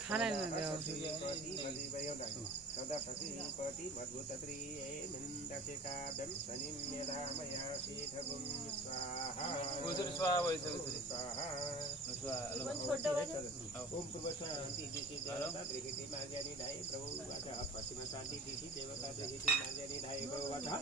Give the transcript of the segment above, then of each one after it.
खाना सदा सतीपति मधुतत्री मिन्दसेकादं शनिं यधामया शीठगुं स्वाहा ओम पूर्व शांति दिशि देवता दृहिति मार्जनी धाय प्रभु वाचा पश्चिम शांति दिशि देवता दृहिति मार्जनी धाय प्रभु वाचा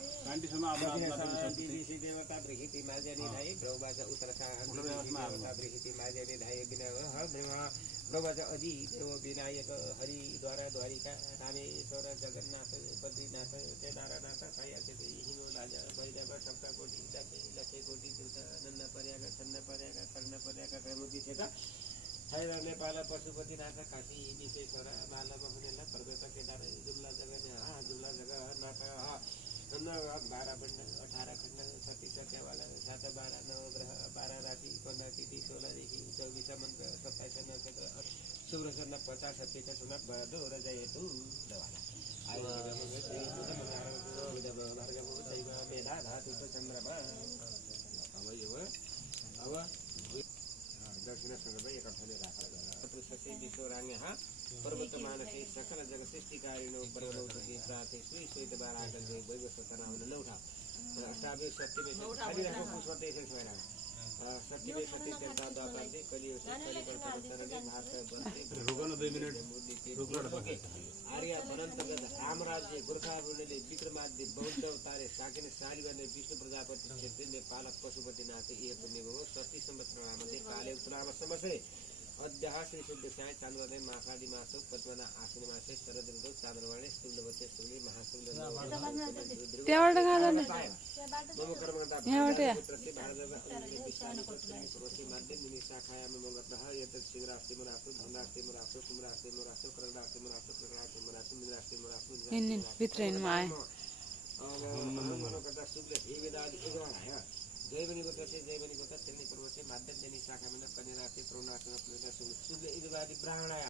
शांति दिशि देवता दृहिति मार्जनी धाय प्रभु वाचा उत्तर शांति देवता दृहिति मार्जनी धाय विनय हर ब्रह्मा प्रभु वाचा अजी देव विनायक हरि द्वारा द्वारिका रामेश्वर जगन्नाथ बद्रीनाथ केदारनाथ सायाचते हिमोलाज भैरव सप्तकोटि लक्षे कोटि तीर्थ नन्द पर्याग छन्द पर्याग कर्ण पर्याग त्रैमुखी क्षेत्र हैर नेपाल पशुपतिनाथ काशी विश्वेश्वर माला महुनेला पर्वत केदार जुम्ला जगन्नाथ 12 बण्ड 18 खण्ड 36 सत्यावाला 7 12 नवग्रह 12 राशि 15 तिथि 16 देखि 24 मन्त्र 27 नक्षत्र शुभ सन 50 27 सुन बडोर जयतु मेधा धातु चन्द्रमा अब दक्षिण संदर्भ एक अर्थले राखेर ससे विश्वराङ्यः पर्वतमानसे सकल जग सृष्टिकारिणो परमौषधि प्राते श्री श्वेत बारागल जय वैवस्वतनामन नौठा अष्टावे सत्यमे खाली राखो पुष्पते छैन सत्यमे सत्य देवता दाताले कलियुग कलिवर्तन भाषा बन्ते रुकन 2 मिनेट रुकन ओके आर्य अनन्तगत रामराज्य गोरखाहरूले विक्रमाद्य बौद्ध अवतारे साकिन सारी गर्ने विष्णु प्रजापति क्षेत्र नेपाल पशुपतिनाथ एक पुण्यको सती संवत्सरमध्ये काले उत्तराम समसे अद्यः श्री शुद्ध साय चालुवाने मासादि मासो पद्मना आश्विन मासे शरद ऋतु चांद्रमाणे शुक्लपक्षे शुक्ले महाशुक्ल त्यहाँबाट कहाँ जाने मम कर्मकर्ता यहाँबाट पुत्रसे भारतका विशाल पृथ्वी मध्य मुनि शाखायाम मगतः यत शिवरास्ति मरासु धनरास्ति मरासु कुमरास्ति मरासु करणास्ति मरासु प्रगणास्ति मरासु मिनरास्ति मरासु इन भित्रैनमा आए मनोकर्ता शुक्ल हे वेदादि एगवान है जयवनी गोत्र से जयवनी गोत्र चलनी पर्व से माध्यम जनी शाखा में कन्या राशि प्रोनाशन शुक्ल इदवादि ब्राह्मण